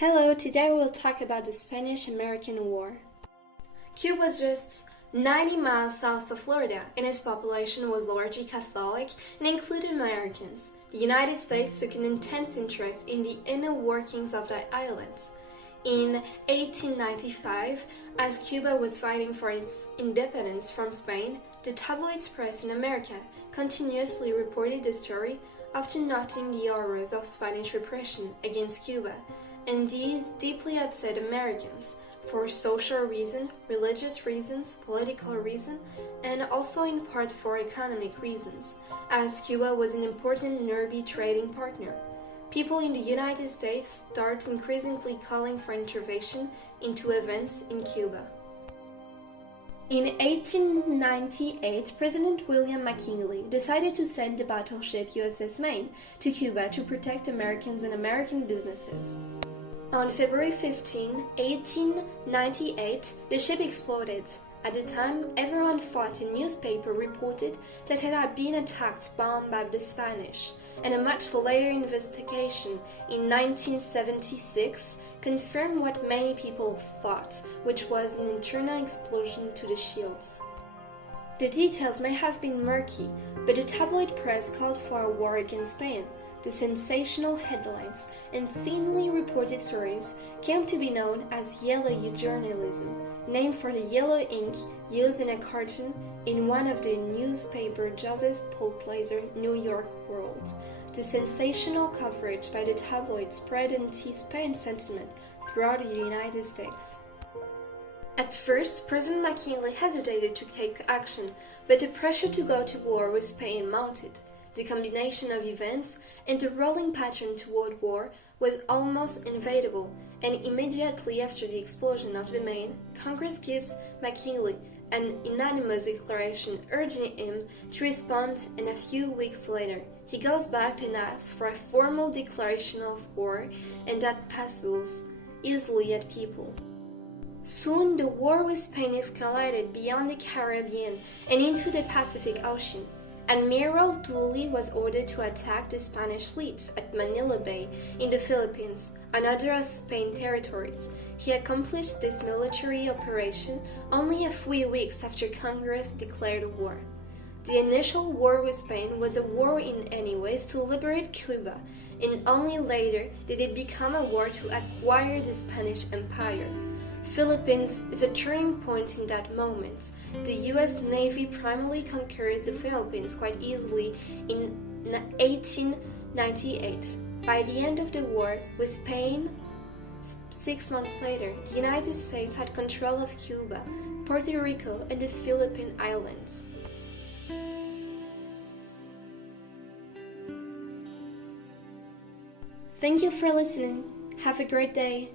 Hello, today we'll talk about the Spanish-American War. Cuba was just 90 miles south of Florida, and its population was largely Catholic and included Americans. The United States took an intense interest in the inner workings of the island. In 1895, as Cuba was fighting for its independence from Spain, the tabloid press in America continuously reported the story, often noting the horrors of Spanish repression against Cuba, and these deeply upset Americans for social reasons, religious reasons, political reasons, and also in part for economic reasons, as Cuba was an important nervy trading partner. People in the United States start increasingly calling for intervention into events in Cuba. In 1898, President William McKinley decided to send the battleship USS Maine to Cuba to protect Americans and American businesses. On February 15, 1898, the ship exploded. At the time, everyone thought a newspaper reported that it had been attacked, bombed by the Spanish, and a much later investigation in 1976 confirmed what many people thought, which was an internal explosion to the shields. The details may have been murky, but the tabloid press called for a war against Spain. The sensational headlines and thinly reported stories came to be known as yellow journalism, named for the yellow ink used in a cartoon in one of the newspaper Joseph Pulitzer New York World. The sensational coverage by the tabloids spread anti-Spain sentiment throughout the United States. At first, President McKinley hesitated to take action, but the pressure to go to war with Spain mounted. The combination of events and the rolling pattern toward war was almost inevitable, and immediately after the explosion of the Maine, Congress gives McKinley an unanimous declaration urging him to respond, and a few weeks later, he goes back and asks for a formal declaration of war, and that passes easily at people. Soon, the war with Spain escalated beyond the Caribbean and into the Pacific Ocean. Admiral Dooley was ordered to attack the Spanish fleet at Manila Bay in the Philippines, another of Spain's territories. He accomplished this military operation only a few weeks after Congress declared war. The initial war with Spain was a war in any ways to liberate Cuba, and only later did it become a war to acquire the Spanish Empire. Philippines is a turning point in that moment. The U.S. Navy primarily conquers the Philippines quite easily in 1898. By the end of the war with Spain, 6 months later, the United States had control of Cuba, Puerto Rico, and the Philippine Islands. Thank you for listening. Have a great day.